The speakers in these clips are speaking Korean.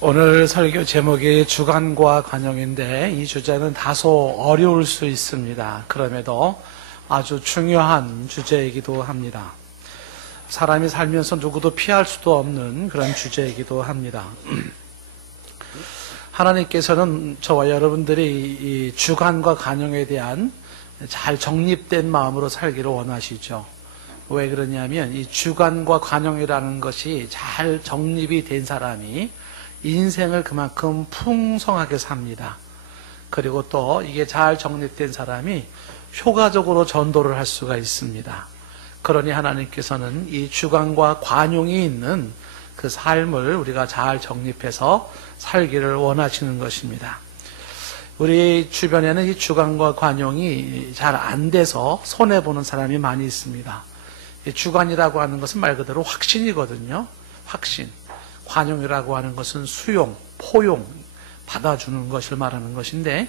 오늘 설교 제목이 주관과 관용인데 이 주제는 다소 어려울 수 있습니다. 그럼에도 아주 중요한 주제이기도 합니다. 사람이 살면서 누구도 피할 수도 없는 그런 주제이기도 합니다. 하나님께서는 저와 여러분들이 이 주관과 관용에 대한 잘 정립된 마음으로 살기를 원하시죠. 왜 그러냐면 이 주관과 관용이라는 것이 잘 정립이 된 사람이 인생을 그만큼 풍성하게 삽니다. 그리고 또 이게 잘 정립된 사람이 효과적으로 전도를 할 수가 있습니다. 그러니 하나님께서는 이 주관과 관용이 있는 그 삶을 우리가 잘 정립해서 살기를 원하시는 것입니다. 우리 주변에는 이 주관과 관용이 잘 안 돼서 손해보는 사람이 많이 있습니다. 이 주관이라고 하는 것은 말 그대로 확신이거든요. 확신. 관용이라고 하는 것은 수용, 포용, 받아주는 것을 말하는 것인데,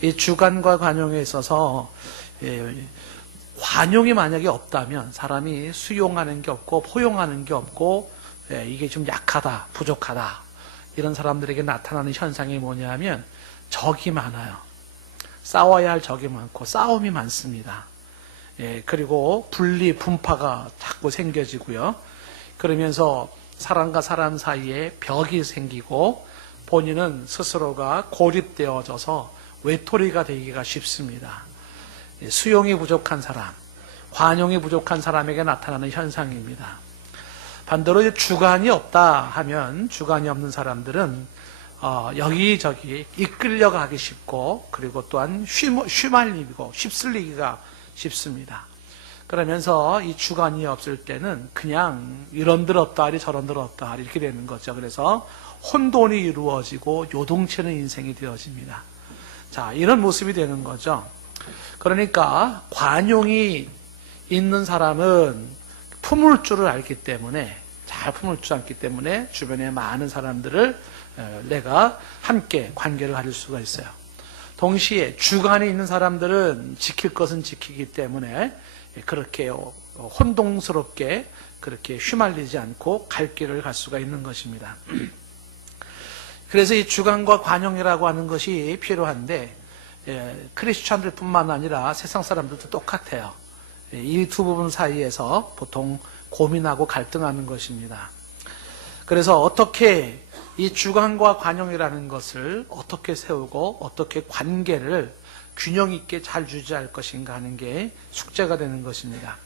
이 주관과 관용에 있어서 관용이 만약에 없다면 사람이 수용하는 게 없고 포용하는 게 없고 이게 좀 약하다, 부족하다, 이런 사람들에게 나타나는 현상이 뭐냐면 적이 많아요. 싸워야 할 적이 많고 싸움이 많습니다. 그리고 분리, 분파가 자꾸 생겨지고요. 그러면서 사람과 사람 사이에 벽이 생기고 본인은 스스로가 고립되어져서 외톨이가 되기가 쉽습니다. 수용이 부족한 사람, 관용이 부족한 사람에게 나타나는 현상입니다. 반대로 주관이 없다 하면, 주관이 없는 사람들은 여기저기 이끌려가기 쉽고, 그리고 또한 휘말리고 휩쓸리기가 쉽습니다. 그러면서 이 주관이 없을 때는 그냥 이런들 없다하리 저런들 없다하리 이렇게 되는 거죠. 그래서 혼돈이 이루어지고 요동치는 인생이 되어집니다. 자, 이런 모습이 되는 거죠. 그러니까 관용이 있는 사람은 품을 줄을 알기 때문에, 잘 품을 줄 알기 때문에 주변에 많은 사람들을 내가 함께 관계를 가질 수가 있어요. 동시에 주관이 있는 사람들은 지킬 것은 지키기 때문에 그렇게 혼동스럽게 그렇게 휘말리지 않고 갈 길을 갈 수가 있는 것입니다. 그래서 이 주관과 관용이라고 하는 것이 필요한데, 크리스찬들 뿐만 아니라 세상 사람들도 똑같아요. 이 두 부분 사이에서 보통 고민하고 갈등하는 것입니다. 그래서 어떻게 이 주관과 관용이라는 것을 어떻게 세우고 어떻게 관계를 균형 있게 잘 유지할 것인가 하는 게 숙제가 되는 것입니다.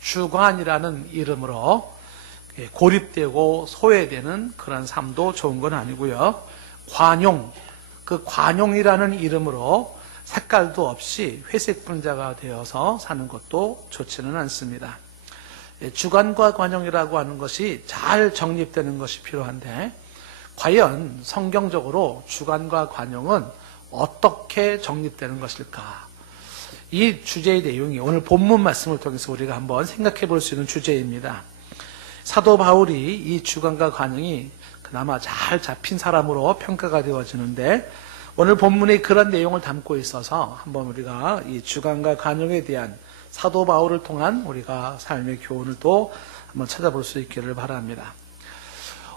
주관이라는 이름으로 고립되고 소외되는 그런 삶도 좋은 건 아니고요. 관용, 그 관용이라는 이름으로 색깔도 없이 회색 분자가 되어서 사는 것도 좋지는 않습니다. 주관과 관용이라고 하는 것이 잘 정립되는 것이 필요한데, 과연 성경적으로 주관과 관용은 어떻게 정립되는 것일까? 이 주제의 내용이 오늘 본문 말씀을 통해서 우리가 한번 생각해 볼 수 있는 주제입니다. 사도 바울이 이 주관과 관용이 그나마 잘 잡힌 사람으로 평가가 되어지는데, 오늘 본문에 그런 내용을 담고 있어서 한번 우리가 이 주관과 관용에 대한 사도 바울을 통한 우리가 삶의 교훈을 또 한번 찾아볼 수 있기를 바랍니다.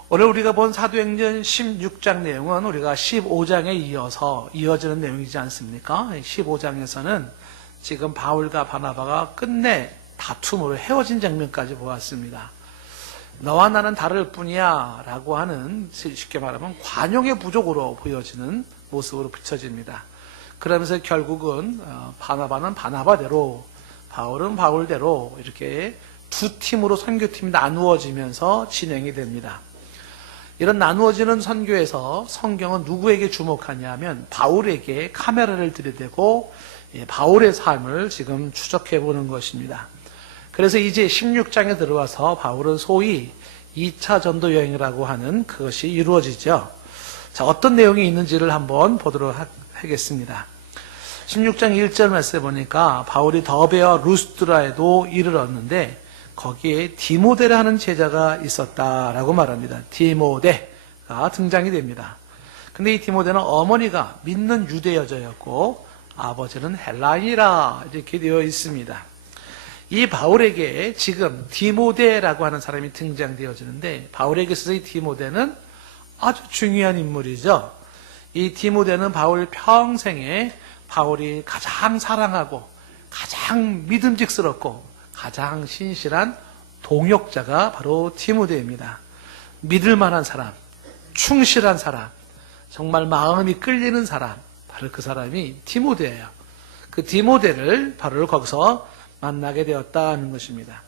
오늘 우리가 본 사도행전 16장 내용은 우리가 15장에 이어지는 내용이지 않습니까? 15장에서는 지금 바울과 바나바가 끝내 다툼으로 헤어진 장면까지 보았습니다. 너와 나는 다를 뿐이야 라고 하는, 쉽게 말하면 관용의 부족으로 보여지는 모습으로 비춰집니다. 그러면서 결국은 바나바는 바나바대로, 바울은 바울대로 이렇게 두 팀으로 선교팀이 나누어지면서 진행이 됩니다. 이런 나누어지는 선교에서 성경은 누구에게 주목하냐면 바울에게 카메라를 들이대고 바울의 삶을 지금 추적해 보는 것입니다. 그래서 이제 16장에 들어와서 바울은 소위 2차 전도 여행이라고 하는 그것이 이루어지죠. 자, 어떤 내용이 있는지를 한번 보도록 하겠습니다. 16장 1절 말씀에 보니까 바울이 더베와 루스드라에도 이르렀는데 거기에 디모데라는 제자가 있었다라고 말합니다. 디모데가 등장이 됩니다. 근데 이 디모데는 어머니가 믿는 유대 여자였고 아버지는 헬라인이라 이렇게 되어 있습니다. 이 바울에게 지금 디모데라고 하는 사람이 등장되어지는데, 바울에게 있어서 이 디모데는 아주 중요한 인물이죠. 이 디모데는 바울 평생에 바울이 가장 사랑하고 가장 믿음직스럽고 가장 신실한 동역자가 바로 디모데입니다. 믿을 만한 사람, 충실한 사람, 정말 마음이 끌리는 사람, 바로 그 사람이 디모데예요. 그 디모데를 바로 거기서 만나게 되었다는 것입니다.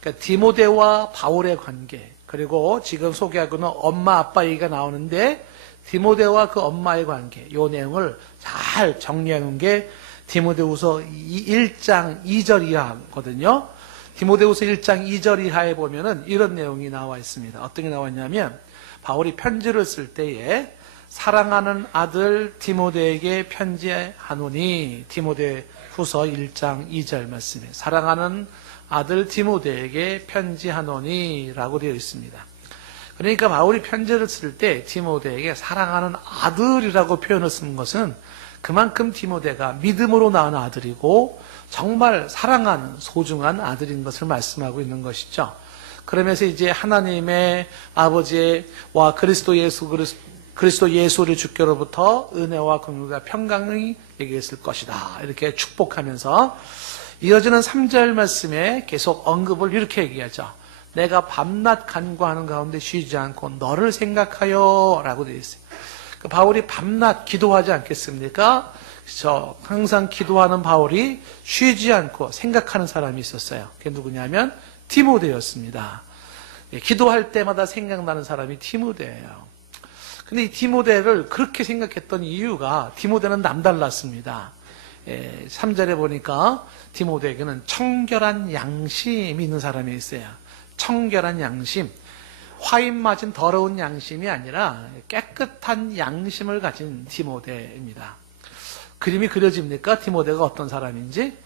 그러니까 디모데와 바울의 관계, 그리고 지금 소개하고는 엄마 아빠 얘기가 나오는데 디모데와 그 엄마의 관계, 이 내용을 잘 정리해 놓은 게 디모데후서 1장 2절 이하거든요. 디모데후서 1장 2절 이하에 보면은 이런 내용이 나와 있습니다. 어떤 게 나왔냐면, 바울이 편지를 쓸 때에 사랑하는 아들 디모데에게 편지하노니, 디모데후서 1장 2절 말씀에 사랑하는 아들 디모데에게 편지하노니 라고 되어 있습니다. 그러니까 바울이 편지를 쓸 때 디모데에게 사랑하는 아들이라고 표현을 쓴 것은 그만큼 디모데가 믿음으로 낳은 아들이고 정말 사랑하는 소중한 아들인 것을 말씀하고 있는 것이죠. 그러면서 이제 하나님의 아버지와 그리스도 예수를 주께로부터 은혜와 긍휼과 평강이 내게 있을 것이다, 이렇게 축복하면서 이어지는 3절 말씀에 계속 언급을 이렇게 얘기하죠. 내가 밤낮 간구하는 가운데 쉬지 않고 너를 생각하여 라고 되어 있어요. 바울이 밤낮 기도하지 않겠습니까? 그렇죠. 항상 기도하는 바울이 쉬지 않고 생각하는 사람이 있었어요. 그게 누구냐면 디모데였습니다. 기도할 때마다 생각나는 사람이 디모데예요. 근데 이 디모데를 그렇게 생각했던 이유가, 디모데는 남달랐습니다. 3절에 보니까 디모데에게는 청결한 양심이 있는 사람이 있어요. 청결한 양심, 화인 맞은 더러운 양심이 아니라 깨끗한 양심을 가진 디모데입니다. 그림이 그려집니까? 디모데가 어떤 사람인지?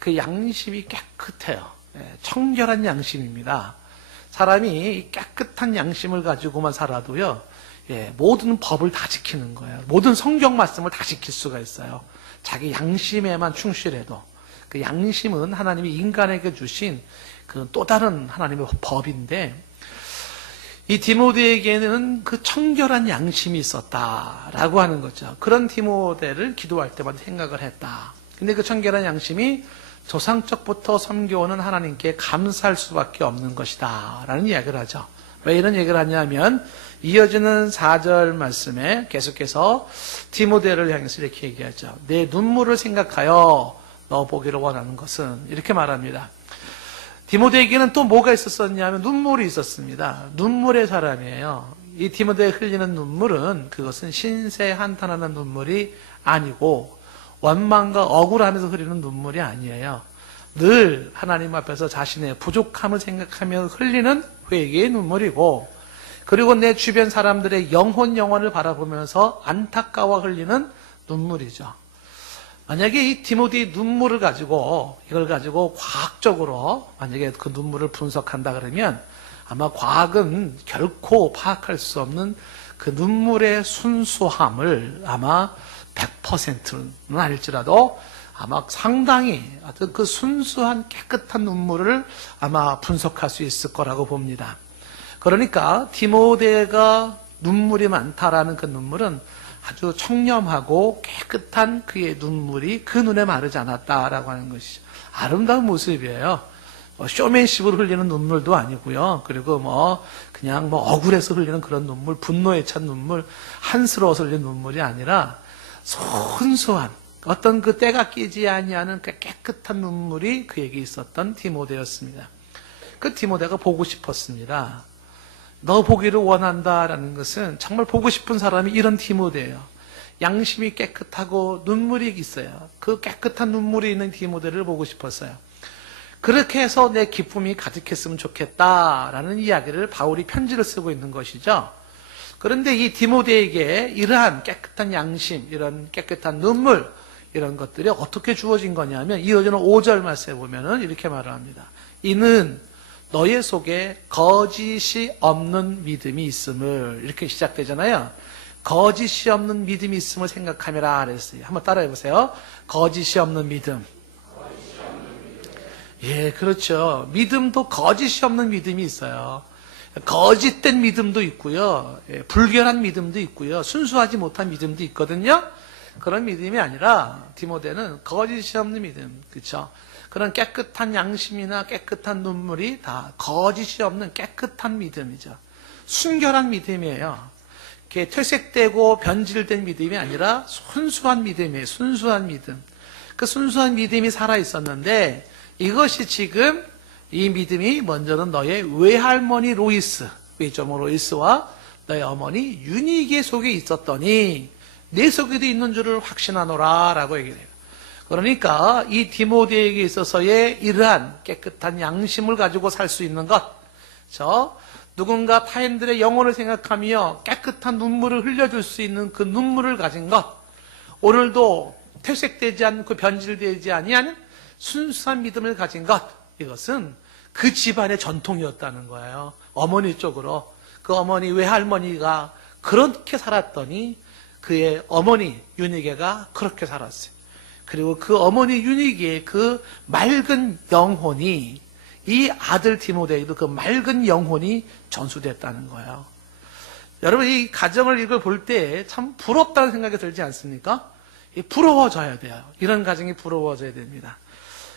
그 양심이 깨끗해요. 청결한 양심입니다. 사람이 깨끗한 양심을 가지고만 살아도요, 모든 법을 다 지키는 거예요. 모든 성경 말씀을 다 지킬 수가 있어요. 자기 양심에만 충실해도. 그 양심은 하나님이 인간에게 주신 그 또 다른 하나님의 법인데, 이 디모데에게는 그 청결한 양심이 있었다라고 하는 거죠. 그런 디모데를 기도할 때마다 생각을 했다. 근데 그 청결한 양심이 조상적부터 섬겨오는 하나님께 감사할 수밖에 없는 것이다 라는 이야기를 하죠. 왜 이런 얘기를 하냐면, 이어지는 4절 말씀에 계속해서 디모데를 향해서 이렇게 얘기하죠. 내 눈물을 생각하여 너 보기를 원하는 것은, 이렇게 말합니다. 디모데에게는 또 뭐가 있었었냐면 눈물이 있었습니다. 눈물의 사람이에요. 이 디모데가 흘리는 눈물은, 그것은 신세 한탄하는 눈물이 아니고 원망과 억울함에서 흐르는 눈물이 아니에요. 늘 하나님 앞에서 자신의 부족함을 생각하며 흘리는 회개의 눈물이고, 그리고 내 주변 사람들의 영혼을 바라보면서 안타까워 흘리는 눈물이죠. 만약에 이 디모데의 눈물을 가지고, 이걸 가지고 과학적으로 만약에 그 눈물을 분석한다 그러면, 아마 과학은 결코 파악할 수 없는 그 눈물의 순수함을 아마 100%는 아닐지라도 아마 상당히 어떤 그 순수한 깨끗한 눈물을 아마 분석할 수 있을 거라고 봅니다. 그러니까 디모데가 눈물이 많다라는 그 눈물은 아주 청렴하고 깨끗한 그의 눈물이 그 눈에 마르지 않았다라고 하는 것이죠. 아름다운 모습이에요. 쇼맨십으로 흘리는 눈물도 아니고요. 그리고 그냥 억울해서 흘리는 그런 눈물, 분노에 찬 눈물, 한스러워서 흘리는 눈물이 아니라 순수한 어떤 그 때가 끼지 아니하는 그 깨끗한 눈물이 그에게 있었던 디모데였습니다. 그 디모데가 보고 싶었습니다. 너 보기를 원한다라는 것은 정말 보고 싶은 사람이 이런 디모데예요. 양심이 깨끗하고 눈물이 있어요. 그 깨끗한 눈물이 있는 디모데를 보고 싶었어요. 그렇게 해서 내 기쁨이 가득했으면 좋겠다라는 이야기를 바울이 편지를 쓰고 있는 것이죠. 그런데 이 디모데에게 이러한 깨끗한 양심, 이런 깨끗한 눈물, 이런 것들이 어떻게 주어진 거냐면, 이어지는 5절 말씀에 보면은 이렇게 말을 합니다. 이는 너의 속에 거짓이 없는 믿음이 있음을, 이렇게 시작되잖아요. 거짓이 없는 믿음이 있음을 생각하며라 그랬어요. 한번 따라해 보세요. 거짓이 없는 믿음. 예, 그렇죠. 믿음도 거짓이 없는 믿음이 있어요. 거짓된 믿음도 있고요. 예, 불결한 믿음도 있고요. 순수하지 못한 믿음도 있거든요. 그런 믿음이 아니라 디모데는 거짓이 없는 믿음, 그렇죠? 그런 깨끗한 양심이나 깨끗한 눈물이 다 거짓이 없는 깨끗한 믿음이죠. 순결한 믿음이에요. 이렇게 퇴색되고 변질된 믿음이 아니라 순수한 믿음이에요. 순수한 믿음. 그 순수한 믿음이 살아 있었는데 이것이 지금 이 믿음이 먼저는 너의 외할머니 로이스, 외조모 로이스와 너의 어머니 유니게 속에 있었더니 내 속에도 있는 줄을 확신하노라 라고 얘기를 해요. 그러니까 이 디모데에게 있어서의 이러한 깨끗한 양심을 가지고 살 수 있는 것, 누군가 타인들의 영혼을 생각하며 깨끗한 눈물을 흘려줄 수 있는 그 눈물을 가진 것, 오늘도 퇴색되지 않고 변질되지 아니하는 순수한 믿음을 가진 것, 이것은 그 집안의 전통이었다는 거예요. 어머니 쪽으로. 그 어머니 외할머니가 그렇게 살았더니 그의 어머니 유니게가 그렇게 살았어요. 그리고 그 어머니 유니게의 그 맑은 영혼이 이 아들 디모데에도 그 맑은 영혼이 전수됐다는 거예요. 여러분 이 가정을 읽어볼 때 참 부럽다는 생각이 들지 않습니까? 부러워져야 돼요. 이런 가정이 부러워져야 됩니다.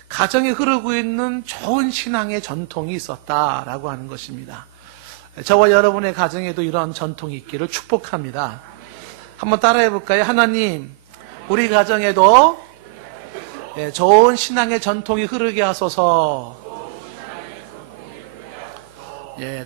가정에 흐르고 있는 좋은 신앙의 전통이 있었다라고 하는 것입니다. 저와 여러분의 가정에도 이런 전통이 있기를 축복합니다. 한번 따라해 볼까요? 하나님, 우리 가정에도 좋은 신앙의 전통이 흐르게 하소서.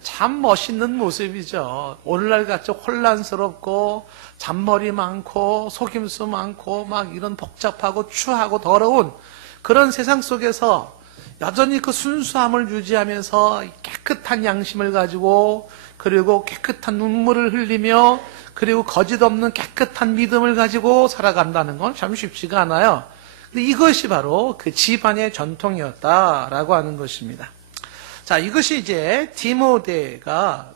참 멋있는 모습이죠. 오늘날 같이 혼란스럽고 잔머리 많고 속임수 많고 막 이런 복잡하고 추하고 더러운 그런 세상 속에서 여전히 그 순수함을 유지하면서 깨끗한 양심을 가지고 그리고 깨끗한 눈물을 흘리며 그리고 거짓 없는 깨끗한 믿음을 가지고 살아간다는 건 참 쉽지가 않아요. 근데 이것이 바로 그 집안의 전통이었다라고 하는 것입니다. 자, 이것이 이제 디모데가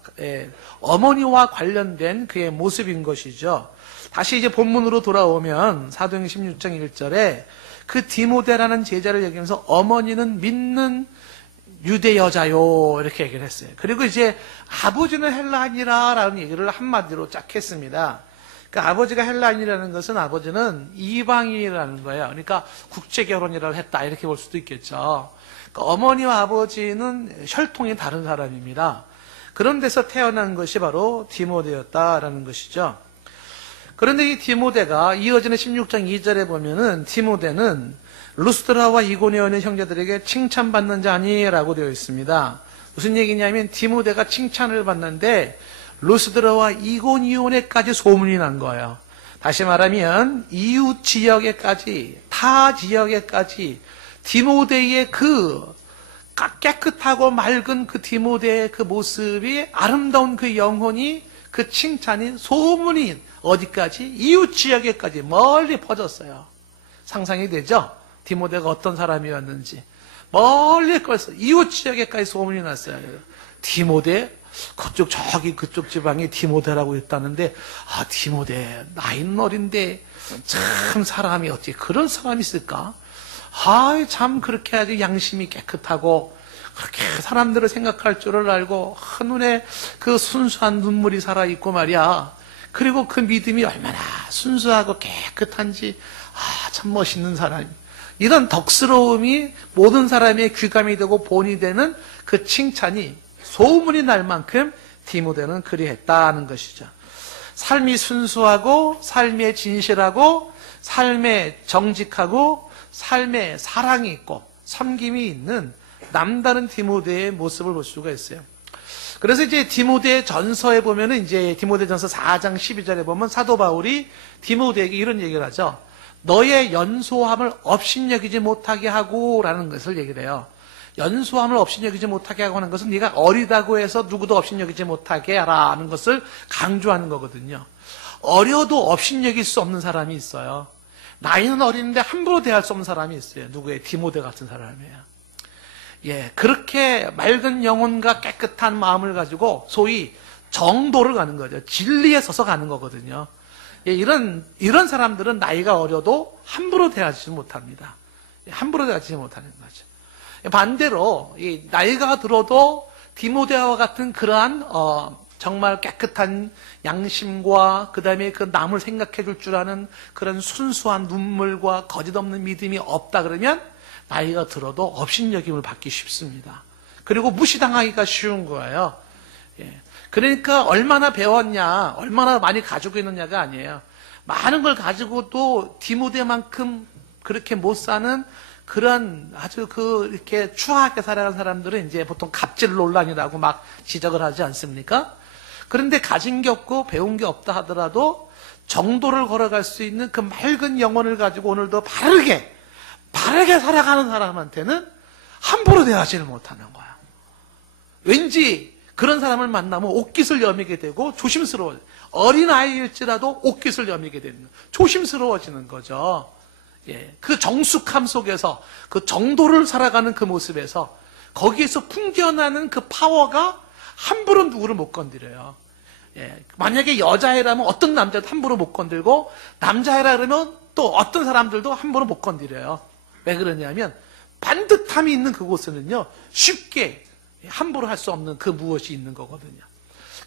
어머니와 관련된 그의 모습인 것이죠. 다시 이제 본문으로 돌아오면 사도행전 16장 1절에 그 디모데라는 제자를 얘기하면서 어머니는 믿는 유대 여자요 이렇게 얘기를 했어요. 그리고 이제 아버지는 헬라인이라라는 얘기를 한마디로 쫙 했습니다. 그러니까 아버지가 헬라인이라는 것은 아버지는 이방인이라는 거예요. 그러니까 국제 결혼이라고 했다 이렇게 볼 수도 있겠죠. 그러니까 어머니와 아버지는 혈통이 다른 사람입니다. 그런 데서 태어난 것이 바로 디모데였다라는 것이죠. 그런데 이 디모데가 이어지는 16장 2절에 보면은 디모데는 루스드라와 이고니온의 형제들에게 칭찬받는 자니라고 되어 있습니다. 무슨 얘기냐면 디모데가 칭찬을 받는데 루스드라와 이고니온에까지 소문이 난 거예요. 다시 말하면 이웃 지역에까지 타 지역에까지 디모데의 그 깨끗하고 맑은 그 디모데의 그 모습이 아름다운 그 영혼이 그 칭찬이 소문이 어디까지? 이웃 지역에까지 멀리 퍼졌어요. 상상이 되죠? 디모데가 어떤 사람이었는지. 멀리 걸서 이웃 지역에까지 소문이 났어요. 디모데? 그쪽 지방에 디모데라고 있다는데, 아, 디모데, 나이는 어린데, 참 사람이 어떻게 그런 사람이 있을까? 아, 참 그렇게 아주 양심이 깨끗하고, 그렇게 사람들을 생각할 줄을 알고, 한눈에 그 순수한 눈물이 살아있고 말이야. 그리고 그 믿음이 얼마나 순수하고 깨끗한지, 아, 참 멋있는 사람이. 이런 덕스러움이 모든 사람의 귀감이 되고 본이 되는 그 칭찬이 소문이 날 만큼 디모데는 그리했다는 것이죠. 삶이 순수하고, 삶에 진실하고, 삶에 정직하고, 삶에 사랑이 있고, 섬김이 있는 남다른 디모데의 모습을 볼 수가 있어요. 그래서 이제 디모데 전서에 보면은 이제 디모데 전서 4장 12절에 보면 사도 바울이 디모데에게 이런 얘기를 하죠. 너의 연소함을 업신여기지 못하게 하고 라는 것을 얘기를 해요. 연소함을 업신여기지 못하게 하고 하는 것은 네가 어리다고 해서 누구도 업신여기지 못하게 하라는 것을 강조하는 거거든요. 어려도 업신여길 수 없는 사람이 있어요. 나이는 어린데 함부로 대할 수 없는 사람이 있어요. 누구의? 디모데 같은 사람이에요. 그렇게 맑은 영혼과 깨끗한 마음을 가지고 소위 정도를 가는 거죠. 진리에 서서 가는 거거든요. 이런 사람들은 나이가 어려도 함부로 대하지 못합니다. 함부로 대하지 못하는 거죠. 반대로 이 나이가 들어도 디모데와 같은 그러한 정말 깨끗한 양심과 그다음에 그 남을 생각해 줄 줄 아는 그런 순수한 눈물과 거짓 없는 믿음이 없다 그러면 나이가 들어도 업신여김을 받기 쉽습니다. 그리고 무시당하기가 쉬운 거예요. 예. 그러니까 얼마나 배웠냐, 얼마나 많이 가지고 있느냐가 아니에요. 많은 걸 가지고도 디모데만큼 그렇게 못 사는 그런 아주 이렇게 추하게 살아가는 사람들은 이제 보통 갑질 논란이라고 막 지적을 하지 않습니까? 그런데 가진 게 없고 배운 게 없다 하더라도 정도를 걸어갈 수 있는 그 맑은 영혼을 가지고 오늘도 바르게 살아가는 사람한테는 함부로 대하지를 못하는 거야. 왠지 그런 사람을 만나면 옷깃을 여미게 되고 조심스러워져. 어린아이일지라도 옷깃을 여미게 되는 거예요. 조심스러워지는 거죠. 예, 그 정숙함 속에서 그 정도를 살아가는 그 모습에서 거기에서 풍겨나는 그 파워가 함부로 누구를 못 건드려요. 예, 만약에 여자애라면 어떤 남자도 함부로 못 건들고 남자애라 그러면 또 어떤 사람들도 함부로 못 건드려요. 왜 그러냐면 반듯함이 있는 그곳에는요 쉽게 함부로 할 수 없는 그 무엇이 있는 거거든요.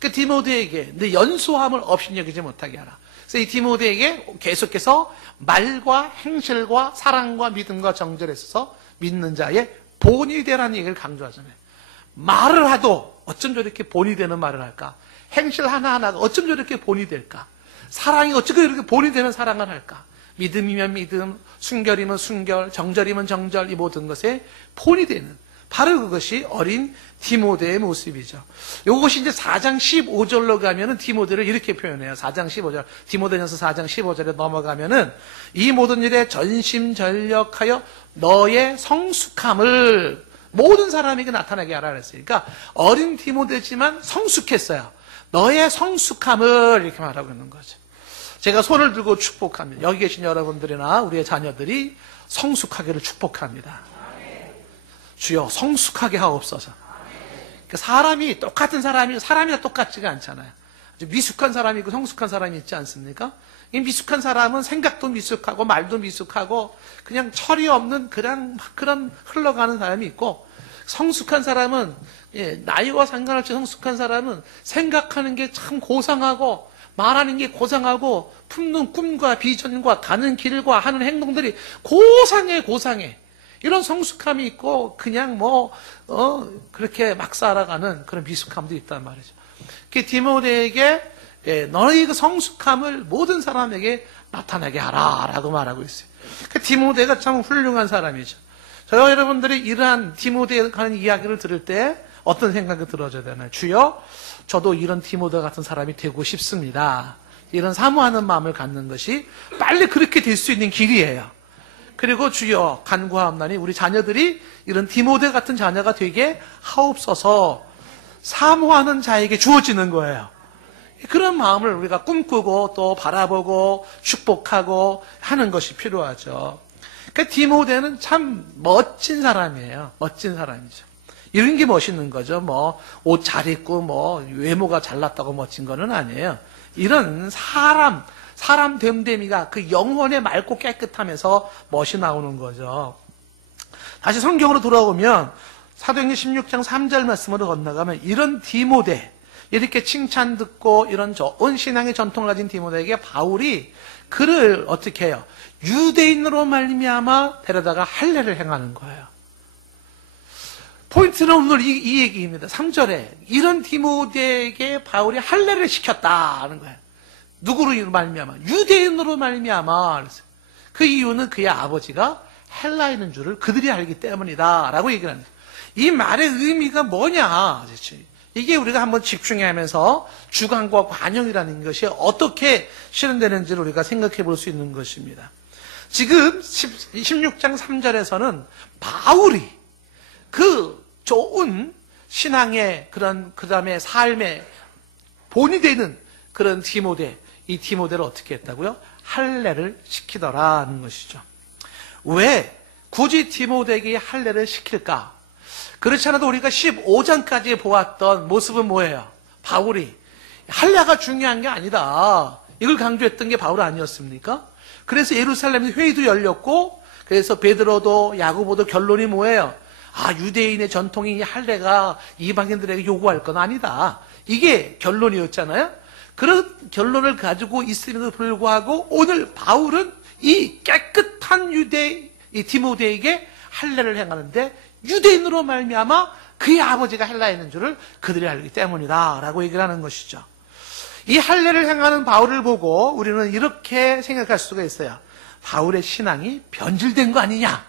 그 디모데에게 내 연소함을 업신여기지 못하게 하라. 그래서 이 디모데에게 계속해서 말과 행실과 사랑과 믿음과 정절에 있어서 믿는 자의 본이 되라는 얘기를 강조하잖아요. 말을 하도 어쩜 저렇게 본이 되는 말을 할까? 행실 하나하나가 어쩜 저렇게 본이 될까? 사랑이 어쩌고 이렇게 본이 되는 사랑을 할까? 믿음이면 믿음, 순결이면 순결, 정절이면 정절, 이 모든 것에 본이 되는 바로 그것이 어린 디모데의 모습이죠. 이것이 이제 4장 15절로 가면은 디모데를 이렇게 표현해요. 4장 15절. 디모데전서 4장 15절에 넘어가면은 이 모든 일에 전심전력하여 너의 성숙함을 모든 사람에게 나타나게 하라 그랬어요. 그러니까 어린 디모데지만 성숙했어요. 너의 성숙함을 이렇게 말하고 있는 거죠. 제가 손을 들고 축복합니다. 여기 계신 여러분들이나 우리의 자녀들이 성숙하기를 축복합니다. 주여 성숙하게 하옵소서. 사람이 똑같은 사람이 다 똑같지가 않잖아요. 미숙한 사람이 있고 성숙한 사람이 있지 않습니까? 이 미숙한 사람은 생각도 미숙하고 말도 미숙하고 그냥 철이 없는 그런 흘러가는 사람이 있고, 성숙한 사람은 나이와 상관없이 성숙한 사람은 생각하는 게 참 고상하고 말하는 게 고상하고 품는 꿈과 비전과 가는 길과 하는 행동들이 고상해. 이런 성숙함이 있고 그냥 그렇게 막 살아가는 그런 미숙함도 있단 말이죠. 그 디모데에게 너의 그 성숙함을 모든 사람에게 나타나게 하라라고 말하고 있어요. 그 디모데가 참 훌륭한 사람이죠. 저와 여러분들이 이러한 디모데에 관한 이야기를 들을 때 어떤 생각이 들어져야 되나요? 주여, 저도 이런 디모데 같은 사람이 되고 싶습니다. 이런 사모하는 마음을 갖는 것이 빨리 그렇게 될 수 있는 길이에요. 그리고 주여 간구하옵나니 우리 자녀들이 이런 디모데 같은 자녀가 되게 하옵소서. 사모하는 자에게 주어지는 거예요. 그런 마음을 우리가 꿈꾸고 또 바라보고 축복하고 하는 것이 필요하죠. 그러니까 디모데는 참 멋진 사람이에요. 멋진 사람이죠. 이런 게 멋있는 거죠. 옷 잘 입고 외모가 잘났다고 멋진 거는 아니에요. 이런 사람 됨됨이가 그 영혼의 맑고 깨끗함에서 멋이 나오는 거죠. 다시 성경으로 돌아오면 사도행전 16장 3절 말씀으로 건너가면 이런 디모데, 이렇게 칭찬 듣고 이런 좋은 신앙의 전통을 가진 디모데에게 바울이 그를 어떻게 해요? 유대인으로 말미암아 데려다가 할례를 행하는 거예요. 포인트는 오늘 이 얘기입니다. 3절에 이런 디모데에게 바울이 할례를 시켰다는 거예요. 누구로 말미암아? 유대인으로 말미암아. 그 이유는 그의 아버지가 헬라인인 줄을 그들이 알기 때문이다 라고 얘기를 합니다. 이 말의 의미가 뭐냐? 이게 우리가 한번 집중하면서 주관과 관용이라는 것이 어떻게 실현되는지를 우리가 생각해 볼 수 있는 것입니다. 지금 16장 3절에서는 바울이 그 좋은 신앙의 그 다음에 삶의 본이 되는 그런 이 디모데를 어떻게 했다고요? 할례를 시키더라는 것이죠. 왜 굳이 디모데에게 할례를 시킬까? 그렇지 않아도 우리가 15장까지 보았던 모습은 뭐예요? 바울이 할례가 중요한 게 아니다. 이걸 강조했던 게 바울 아니었습니까? 그래서 예루살렘에서 회의도 열렸고, 그래서 베드로도 야고보도 결론이 뭐예요? 유대인의 전통이 할례가 이방인들에게 요구할 건 아니다. 이게 결론이었잖아요. 그런 결론을 가지고 있음에도 불구하고 오늘 바울은 이 깨끗한 이 디모데에게 할례를 행하는데 유대인으로 말미암아 그의 아버지가 헬라인인 줄을 그들이 알기 때문이다 라고 얘기를 하는 것이죠. 이 할례를 행하는 바울을 보고 우리는 이렇게 생각할 수가 있어요. 바울의 신앙이 변질된 거 아니냐?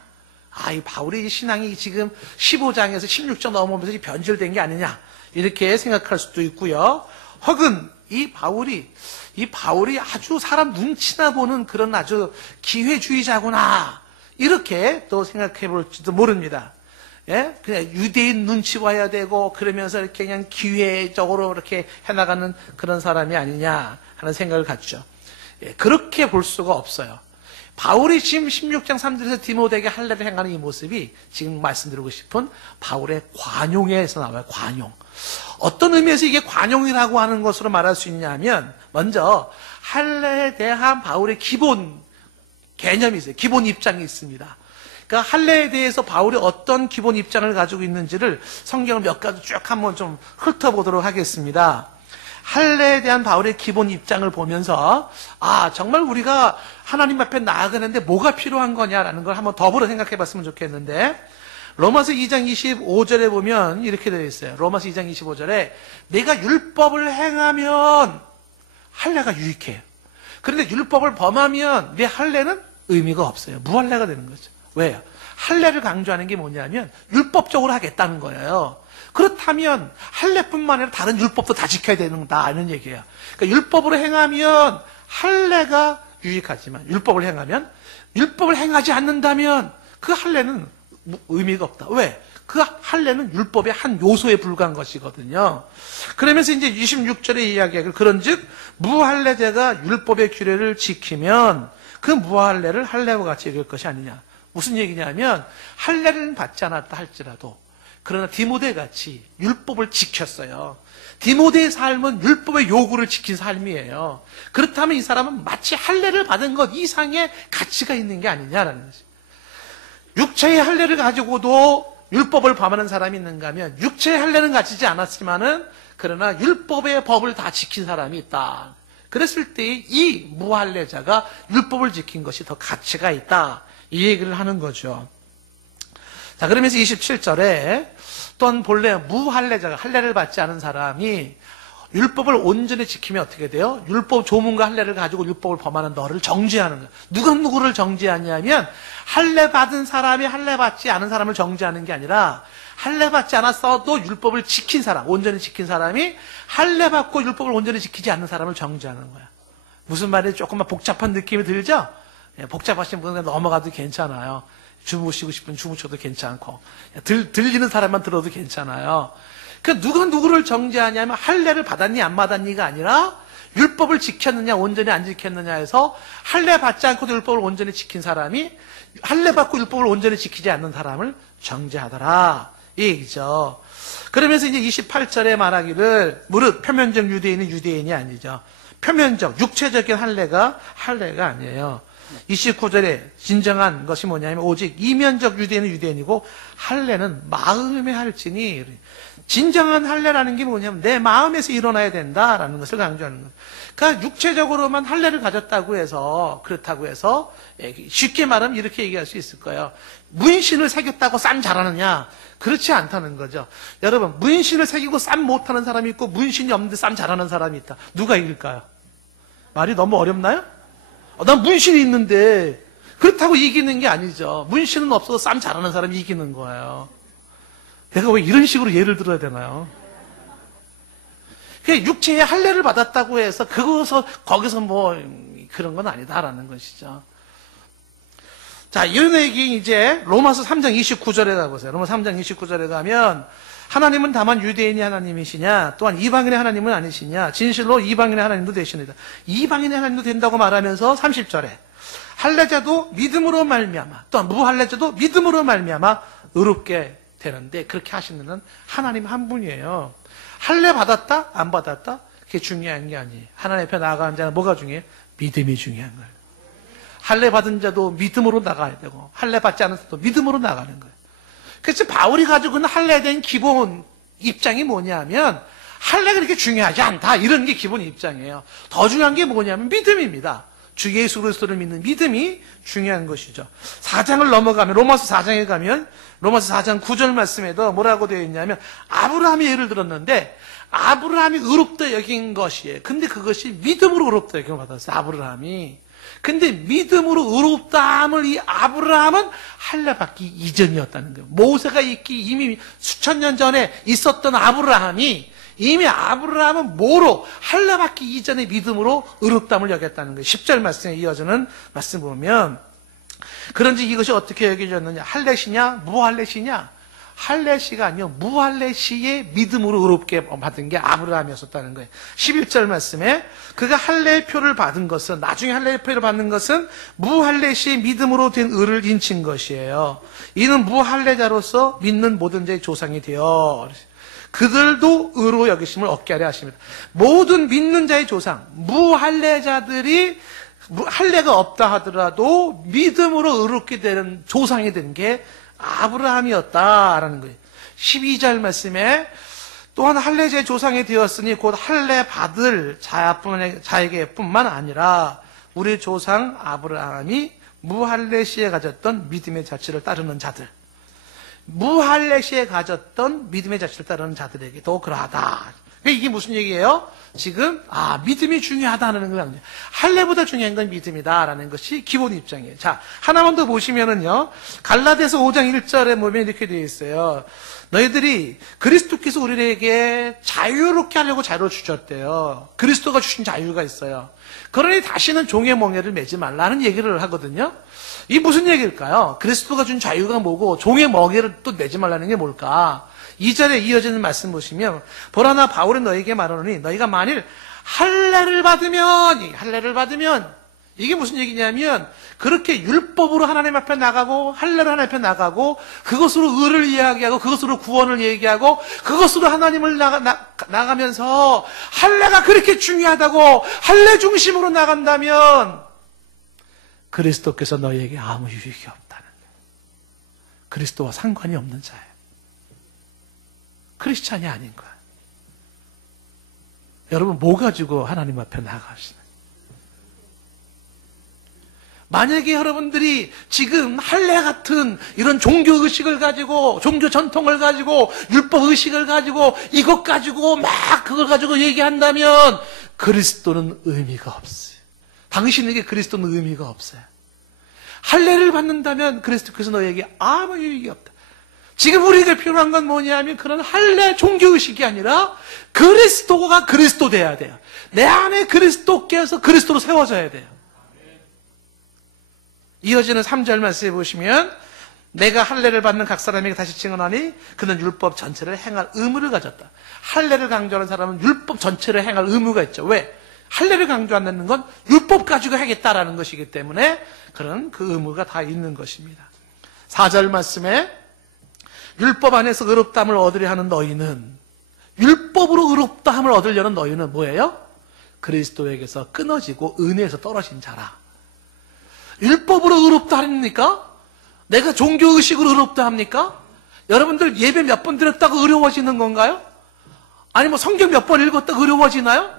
이 바울의 신앙이 지금 15장에서 16장 넘어오면서 변질된 게 아니냐? 이렇게 생각할 수도 있고요. 혹은 이 바울이 아주 사람 눈치나 보는 그런 아주 기회주의자구나. 이렇게 또 생각해 볼지도 모릅니다. 예? 그냥 유대인 눈치 봐야 되고, 그러면서 이렇게 그냥 기회적으로 이렇게 해나가는 그런 사람이 아니냐 하는 생각을 갖죠. 예, 그렇게 볼 수가 없어요. 바울이 지금 16장 3절에서 디모데에게 할례를 행하는 이 모습이 지금 말씀드리고 싶은 바울의 관용에서 나와요. 관용. 어떤 의미에서 이게 관용이라고 하는 것으로 말할 수 있냐면, 먼저 할례에 대한 바울의 기본 개념이 있어요. 기본 입장이 있습니다. 그러니까 할례에 대해서 바울이 어떤 기본 입장을 가지고 있는지를 성경을 몇 가지 쭉 한번 좀 훑어보도록 하겠습니다. 할례에 대한 바울의 기본 입장을 보면서 정말 우리가 하나님 앞에 나아가는데 뭐가 필요한 거냐라는 걸 한번 더불어 생각해 봤으면 좋겠는데, 로마서 2장 25절에 보면 이렇게 되어 있어요. 로마서 2장 25절에 내가 율법을 행하면 할례가 유익해요. 그런데 율법을 범하면 내 할례는 의미가 없어요. 무할례가 되는 거죠. 왜요? 할례를 강조하는 게 뭐냐면 율법적으로 하겠다는 거예요. 그렇다면 할례뿐만 아니라 다른 율법도 다 지켜야 된다는 얘기예요. 그러니까 율법으로 행하면 할례가 유익하지만 율법을 행하지 않는다면 그 할례는 의미가 없다. 왜? 그 할례는 율법의 한 요소에 불과한 것이거든요. 그러면서 이제 26절에 이야기하길 그런즉 무할례자가 율법의 규례를 지키면 그 무할례를 할례와 같이 여길 것이 아니냐. 무슨 얘기냐면 할례를 받지 않았다 할지라도 그러나 디모데 같이 율법을 지켰어요. 디모데의 삶은 율법의 요구를 지킨 삶이에요. 그렇다면 이 사람은 마치 할례를 받은 것 이상의 가치가 있는 게 아니냐라는 거죠. 육체의 할례를 가지고도 율법을 범하는 사람이 있는가 하면 육체의 할례는 가지지 않았지만은 그러나 율법의 법을 다 지킨 사람이 있다. 그랬을 때 이 무할례자가 율법을 지킨 것이 더 가치가 있다. 이 얘기를 하는 거죠. 자, 그러면서 27절에 또한 본래 무할례자가 할례를 받지 않은 사람이 율법을 온전히 지키면 어떻게 돼요? 율법 조문과 할례를 가지고 율법을 범하는 너를 정죄하는 거예요. 누가 누구를 정죄하냐면 할례 받은 사람이 할례 받지 않은 사람을 정죄하는 게 아니라 할례 받지 않았어도 율법을 지킨 사람, 온전히 지킨 사람이 할례 받고 율법을 온전히 지키지 않는 사람을 정죄하는 거야. 무슨 말인지 조금만 복잡한 느낌이 들죠? 예, 복잡하신 분은 넘어가도 괜찮아요. 주무시고 싶으면 주무셔도 괜찮고 들리는 사람만 들어도 괜찮아요. 그 누가 누구를 정죄하냐면 할례를 받았니 안 받았니가 아니라 율법을 지켰느냐 온전히 안 지켰느냐 해서 할례 받지 않고도 율법을 온전히 지킨 사람이 할례 받고 율법을 온전히 지키지 않는 사람을 정죄하더라 이 얘기죠. 그러면서 이제 28절에 말하기를 무릇 표면적 유대인은 유대인이 아니죠. 표면적 육체적인 할례가 아니에요. 29절에 진정한 것이 뭐냐면 오직 이면적 유대인은 유대인이고 할례는 마음에 할지니. 진정한 할례라는 게 뭐냐면 내 마음에서 일어나야 된다라는 것을 강조하는 거예요. 그러니까 육체적으로만 할례를 가졌다고 해서 그렇다고 해서 쉽게 말하면 이렇게 얘기할 수 있을 거예요. 문신을 새겼다고 쌈 잘하느냐? 그렇지 않다는 거죠. 여러분 문신을 새기고 쌈 못하는 사람이 있고 문신이 없는데 쌈 잘하는 사람이 있다. 누가 이길까요? 말이 너무 어렵나요? 난 문신이 있는데 그렇다고 이기는 게 아니죠. 문신은 없어도 쌈 잘하는 사람이 이기는 거예요. 내가 왜 이런 식으로 예를 들어야 되나요? 육체의 할례를 받았다고 해서 거기서 뭐 그런 건 아니다라는 것이죠. 자, 이런 얘기 이제 로마서 3장 29절에 가보세요. 로마서 3장 29절에 가면 하나님은 다만 유대인이 하나님이시냐 또한 이방인의 하나님은 아니시냐 진실로 이방인의 하나님도 되시니다. 이방인의 하나님도 된다고 말하면서 30절에 할례자도 믿음으로 말미암아 또한 무할례자도 믿음으로 말미암아 의롭게 되는데 그렇게 하시는 건 하나님 한 분이에요. 할례 받았다 안 받았다 그게 중요한 게 아니에요. 하나님 앞에 나아가는 자는 뭐가 중요해요? 믿음이 중요한 거예요. 할례 받은 자도 믿음으로 나가야 되고 할례 받지 않은 자도 믿음으로 나가는 거예요. 그래서 바울이 가지고 있는 할례에 대한 기본 입장이 뭐냐면 할례가 그렇게 중요하지 않다, 이런 게 기본 입장이에요. 더 중요한 게 뭐냐면 믿음입니다. 주 예수 그리스도를 믿는 믿음이 중요한 것이죠. 4장을 넘어가면, 로마서 4장에 가면 로마서 4장 9절 말씀에도 뭐라고 되어 있냐면 아브라함이 예를 들었는데 아브라함이 의롭다 여긴 것이에요. 근데 그것이 믿음으로 의롭다 여김을 받았어요, 아브라함이. 근데 믿음으로 의롭다함을 이 아브라함은 할례 받기 이전이었다는 거예요. 모세가 있기 이미 수천 년 전에 있었던 아브라함이, 이미 아브라함은 뭐로? 할례 받기 이전에 믿음으로 의롭다함을 여겼다는 거예요. 10절 말씀에 이어지는 말씀 보면, 그런지 이것이 어떻게 여겨졌느냐? 할례시냐 무할례시냐? 할례시가 아니요 무할례시의 믿음으로 의롭게 받은 게 아브라함이었었다는 거예요. 11절 말씀에 그가 할례표를 받은 것은, 나중에 할례표를 받는 것은 무할례시의 믿음으로 된 의를 인친 것이에요. 이는 무할례자로서 믿는 모든 자의 조상이 되어 그들도 의로 여기심을 얻게 하려 하십니다. 모든 믿는 자의 조상, 무할례자들이 할례가 없다 하더라도 믿음으로 의롭게 되는 조상이 된 게 아브라함이었다라는 거예요. 12절 말씀에 또한 할례자의 조상이 되었으니 곧 할례 받을 자에게뿐만 아니라 우리 조상 아브라함이 무할례시에 가졌던 믿음의 자취를 따르는 자들, 무할례시에 가졌던 믿음의 자취를 따르는 자들에게도 그러하다. 이게 무슨 얘기예요? 지금 믿음이 중요하다는 거예요. 할례보다 중요한 건 믿음이다라는 것이 기본 입장이에요. 자, 하나만 더 보시면은요, 갈라디아서 5장 1절에 보면 이렇게 되어 있어요. 너희들이 그리스도께서 우리에게 자유롭게 하려고 자유를 주셨대요. 그리스도가 주신 자유가 있어요. 그러니 다시는 종의 멍에를 매지 말라는 얘기를 하거든요. 이게 무슨 얘기일까요? 그리스도가 준 자유가 뭐고 종의 멍에를 또 매지 말라는 게 뭘까? 2절에 이어지는 말씀 보시면, 보라 나 바울은 너희에게 말하노니 너희가 만일 할례를 받으면 이게 무슨 얘기냐면, 그렇게 율법으로 하나님 앞에 나가고 할례로 하나님 앞에 나가고 그것으로 의를 이야기하고 그것으로 구원을 얘기하고 그것으로 하나님을 나가면서 할례가 그렇게 중요하다고 할례 중심으로 나간다면 그리스도께서 너희에게 아무 유익이 없다는 거예요. 그리스도와 상관이 없는 자예요. 크리스찬이 아닌 거야. 여러분, 뭐 가지고 하나님 앞에 나가시나요? 만약에 여러분들이 지금 할례 같은 이런 종교의식을 가지고, 종교 전통을 가지고, 율법의식을 가지고, 이것 가지고 막 그걸 가지고 얘기한다면 그리스도는 의미가 없어요. 당신에게 그리스도는 의미가 없어요. 할례를 받는다면 그리스도께서 너에게 아무 유익이 없다. 지금 우리에게 필요한 건 뭐냐면 그런 할례 종교의식이 아니라 그리스도가 그리스도 돼야 돼요. 내 안에 그리스도께서 그리스도로 세워져야 돼요. 이어지는 3절 말씀에 보시면 내가 할례를 받는 각 사람에게 다시 증언하니 그는 율법 전체를 행할 의무를 가졌다. 할례를 강조하는 사람은 율법 전체를 행할 의무가 있죠. 왜? 할례를 강조한다는 건 율법 가지고 하겠다라는 것이기 때문에 그런 그 의무가 다 있는 것입니다. 4절 말씀에 율법 안에서 의롭다함을 얻으려 하는 너희는, 율법으로 의롭다함을 얻으려는 너희는 뭐예요? 그리스도에게서 끊어지고 은혜에서 떨어진 자라. 율법으로 의롭다 합니까? 내가 종교의식으로 의롭다 합니까? 여러분들 예배 몇 번 드렸다고 어려워지는 건가요? 아니 뭐 성경 몇 번 읽었다고 어려워지나요?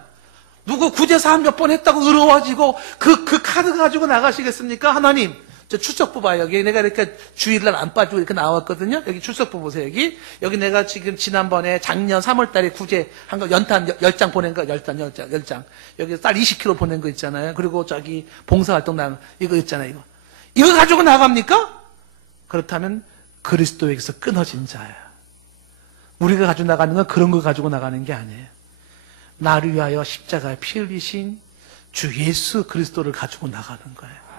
누구 구제사함 몇 번 했다고 어려워지고 그 카드 가지고 나가시겠습니까? 하나님, 저 출석부 봐요. 여기 내가 이렇게 주일날 안 빠지고 이렇게 나왔거든요. 여기 출석부 보세요. 여기 내가 지금 지난번에 작년 3월달에 구제한 거 연탄 10장 보낸 거, 10장. 여기 쌀 20kg 보낸 거 있잖아요. 그리고 저기 봉사활동 나간 이거 있잖아요. 이거 가지고 나갑니까? 그렇다면 그리스도에게서 끊어진 자예요. 우리가 가지고 나가는 건 그런 거 가지고 나가는 게 아니에요. 나를 위하여 십자가에 피 흘리신 주 예수 그리스도를 가지고 나가는 거예요.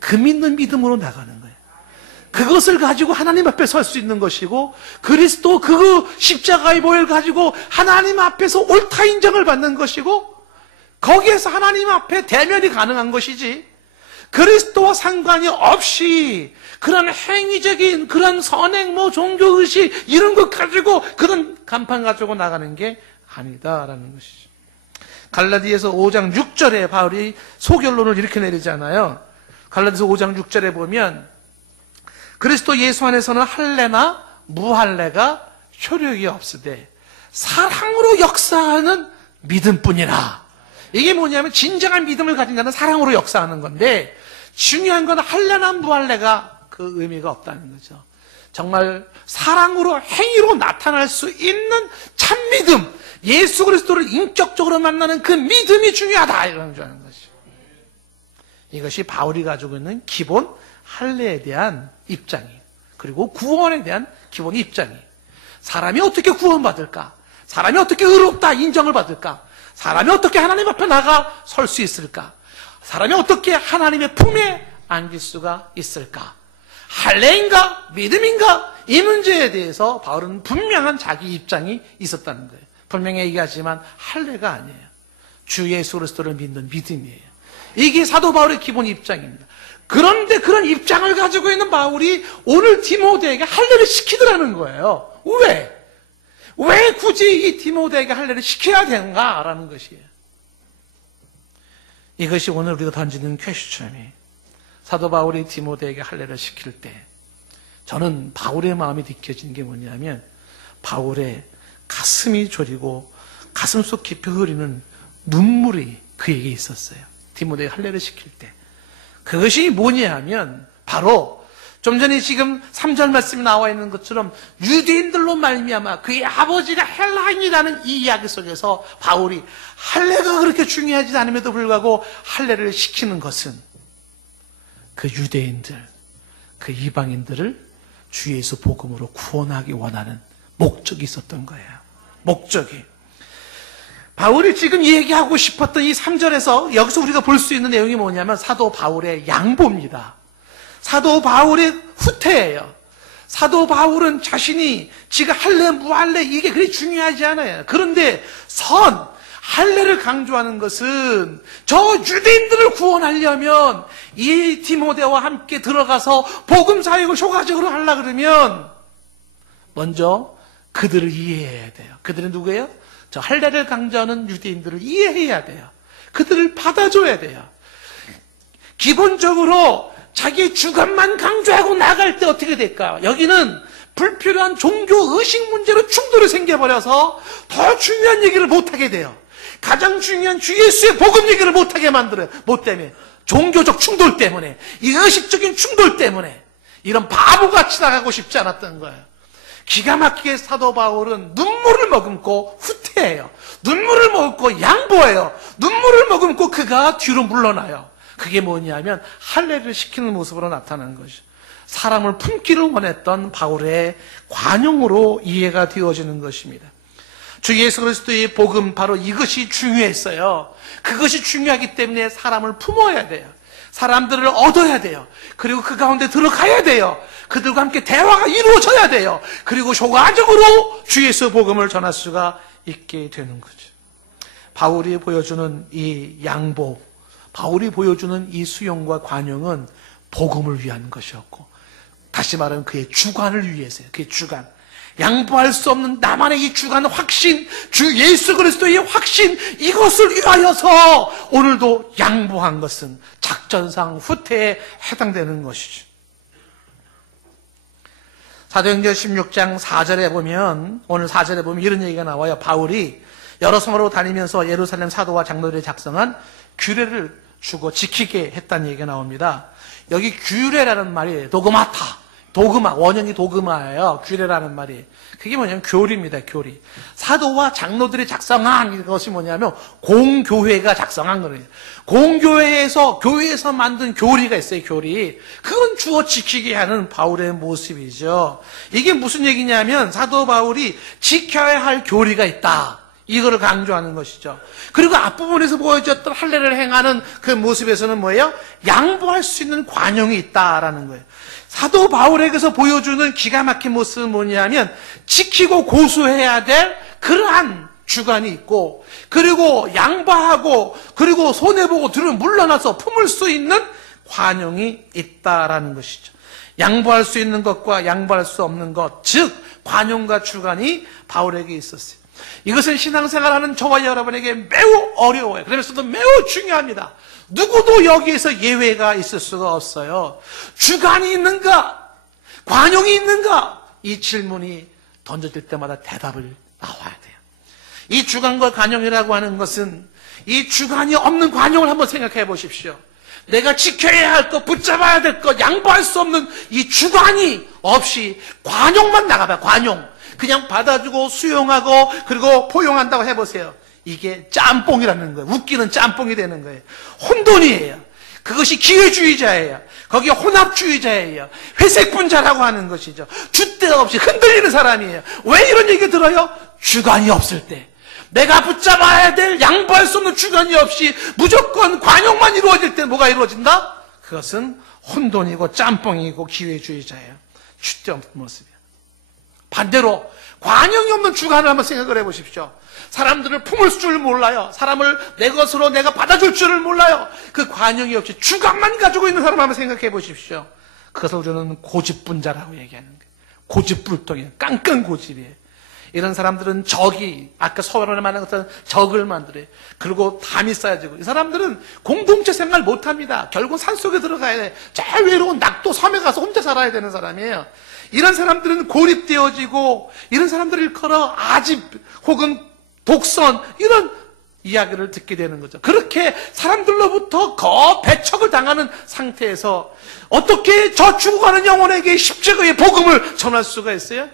그 믿는 믿음으로 나가는 거예요. 그것을 가지고 하나님 앞에 설 수 있는 것이고, 그리스도 그 십자가의 보혈을 가지고 하나님 앞에서 옳다 인정을 받는 것이고, 거기에서 하나님 앞에 대면이 가능한 것이지, 그리스도와 상관이 없이 그런 행위적인 그런 선행, 종교의식 이런 것 가지고 그런 간판 가지고 나가는 게 아니다라는 것이죠. 갈라디아서 5장 6절에 바울이 소결론을 이렇게 내리잖아요. 갈라디아서 5장 6절에 보면 그리스도 예수 안에서는 할례나 무할례가 효력이 없으되 사랑으로 역사하는 믿음뿐이라. 이게 뭐냐면 진정한 믿음을 가진 자는 사랑으로 역사하는 건데, 중요한 건 할례나 무할례가 그 의미가 없다는 거죠. 정말 사랑으로 행위로 나타날 수 있는 참 믿음, 예수 그리스도를 인격적으로 만나는 그 믿음이 중요하다, 이런 줄 아는 것이죠. 이것이 바울이 가지고 있는 기본 할례에 대한 입장이에요. 그리고 구원에 대한 기본 입장이에요. 사람이 어떻게 구원받을까? 사람이 어떻게 의롭다 인정을 받을까? 사람이 어떻게 하나님 앞에 나가 설 수 있을까? 사람이 어떻게 하나님의 품에 안길 수가 있을까? 할례인가? 믿음인가? 이 문제에 대해서 바울은 분명한 자기 입장이 있었다는 거예요. 분명히 얘기하지만 할례가 아니에요. 주 예수 그리스도를 믿는 믿음이에요. 이게 사도 바울의 기본 입장입니다. 그런데 그런 입장을 가지고 있는 바울이 오늘 디모데에게 할례를 시키더라는 거예요. 왜? 왜 굳이 이 디모데에게 할례를 시켜야 되는가라는 것이에요. 이것이 오늘 우리가 던지는 퀘스천이, 사도 바울이 디모데에게 할례를 시킬 때 저는 바울의 마음이 느껴지는 게 뭐냐면, 바울의 가슴이 저리고 가슴속 깊이 흐르는 눈물이 그에게 있었어요. 디모데에게 할례를 시킬 때. 그것이 뭐냐 하면 바로 좀 전에 지금 3절 말씀이 나와 있는 것처럼 유대인들로 말미암아 그의 아버지가 헬라인이라는 이 이야기 속에서 바울이 할례가 그렇게 중요하지 않음에도 불구하고 할례를 시키는 것은 그 유대인들, 그 이방인들을 주 예수 복음으로 구원하기 원하는 목적이 있었던 거예요. 목적이. 바울이 지금 얘기하고 싶었던 이 3절에서 여기서 우리가 볼 수 있는 내용이 뭐냐면 사도 바울의 양보입니다. 사도 바울의 후퇴예요. 사도 바울은 자신이 지가 할례 무할례 이게 그리 중요하지 않아요. 그런데 할례를 강조하는 것은 저 유대인들을 구원하려면 이 디모데와 함께 들어가서 복음 사역을 효과적으로 하려고 그러면 먼저 그들을 이해해야 돼요. 그들은 누구예요? 저 할례를 강조하는 유대인들을 이해해야 돼요. 그들을 받아줘야 돼요. 기본적으로 자기 주관만 강조하고 나갈 때 어떻게 될까? 여기는 불필요한 종교 의식 문제로 충돌이 생겨버려서 더 중요한 얘기를 못하게 돼요. 가장 중요한 주 예수의 복음 얘기를 못하게 만들어요. 뭐 때문에? 종교적 충돌 때문에, 이 의식적인 충돌 때문에 이런 바보같이 나가고 싶지 않았던 거예요. 기가 막히게 사도 바울은 눈물을 머금고 후퇴해요. 눈물을 머금고 양보해요. 눈물을 머금고 그가 뒤로 물러나요. 그게 뭐냐면 할례를 시키는 모습으로 나타나는 것이죠. 사람을 품기를 원했던 바울의 관용으로 이해가 되어지는 것입니다. 주 예수 그리스도의 복음, 바로 이것이 중요했어요. 그것이 중요하기 때문에 사람을 품어야 돼요. 사람들을 얻어야 돼요. 그리고 그 가운데 들어가야 돼요. 그들과 함께 대화가 이루어져야 돼요. 그리고 효과적으로 주 예수 복음을 전할 수가 있게 되는 거죠. 바울이 보여주는 이 양보, 바울이 보여주는 이 수용과 관용은 복음을 위한 것이었고, 다시 말하면 그의 주관을 위해서요. 그의 주관. 양보할 수 없는 나만의 이 주관 확신, 주 예수 그리스도의 확신, 이것을 위하여서 오늘도 양보한 것은 작전상 후퇴에 해당되는 것이죠. 사도행전 16장 4절에 보면, 오늘 4절에 보면 이런 얘기가 나와요. 바울이 여러 성으로 다니면서 예루살렘 사도와 장로들이 작성한 규례를 주고 지키게 했다는 얘기가 나옵니다. 여기 규례라는 말이 도그마타, 도그마, 원형이 도그마예요. 규례라는 말이. 그게 뭐냐면 교리입니다. 교리. 사도와 장로들이 작성한 것이 뭐냐면 공교회가 작성한 거예요. 공교회에서, 교회에서 만든 교리가 있어요. 교리. 그건 주어 지키게 하는 바울의 모습이죠. 이게 무슨 얘기냐면 사도 바울이 지켜야 할 교리가 있다, 이거를 강조하는 것이죠. 그리고 앞부분에서 보여줬던 할례를 행하는 그 모습에서는 뭐예요? 양보할 수 있는 관용이 있다라는 거예요. 사도 바울에게서 보여주는 기가 막힌 모습은 뭐냐면 지키고 고수해야 될 그러한 주관이 있고, 그리고 양보하고, 그리고 손해보고 뒤로 물러나서 품을 수 있는 관용이 있다라는 것이죠. 양보할 수 있는 것과 양보할 수 없는 것, 즉 관용과 주관이 바울에게 있었어요. 이것은 신앙생활하는 저와 여러분에게 매우 어려워요. 그러면서도 매우 중요합니다. 누구도 여기에서 예외가 있을 수가 없어요. 주관이 있는가? 관용이 있는가? 이 질문이 던져질 때마다 대답을 나와야 돼요. 이 주관과 관용이라고 하는 것은 이 주관이 없는 관용을 한번 생각해 보십시오. 내가 지켜야 할 것, 붙잡아야 될 것, 양보할 수 없는 이 주관이 없이 관용만 나가봐요. 관용. 그냥 받아주고 수용하고 그리고 포용한다고 해보세요. 이게 짬뽕이라는 거예요. 웃기는 짬뽕이 되는 거예요. 혼돈이에요. 그것이 기회주의자예요. 거기에 혼합주의자예요. 회색분자라고 하는 것이죠. 줏대가 없이 흔들리는 사람이에요. 왜 이런 얘기 들어요? 주관이 없을 때. 내가 붙잡아야 될 양보할 수 없는 주관이 없이 무조건 관용만 이루어질 때 뭐가 이루어진다? 그것은 혼돈이고 짬뽕이고 기회주의자예요. 줏대 없는 모습이에요. 반대로 관용이 없는 주관을 한번 생각을 해보십시오. 사람들을 품을 줄 몰라요. 사람을 내 것으로 내가 받아줄 줄을 몰라요. 그 관용이 없이 주관만 가지고 있는 사람 한번 생각해 보십시오. 그것을 우리는 고집분자라고 얘기하는 거예요. 고집불통이에요. 깡깡 고집이에요. 이런 사람들은 적이, 아까 서론에 말한 것처럼 적을 만들어요. 그리고 담이 쌓여지고, 이 사람들은 공동체 생활 못합니다. 결국 산속에 들어가야 돼. 제일 외로운 낙도 섬에 가서 혼자 살아야 되는 사람이에요. 이런 사람들은 고립되어지고, 이런 사람들을 일컬어 아집 혹은 독선, 이런 이야기를 듣게 되는 거죠. 그렇게 사람들로부터 배척을 당하는 상태에서 어떻게 저 죽어가는 영혼에게 십자가의 복음을 전할 수가 있어요?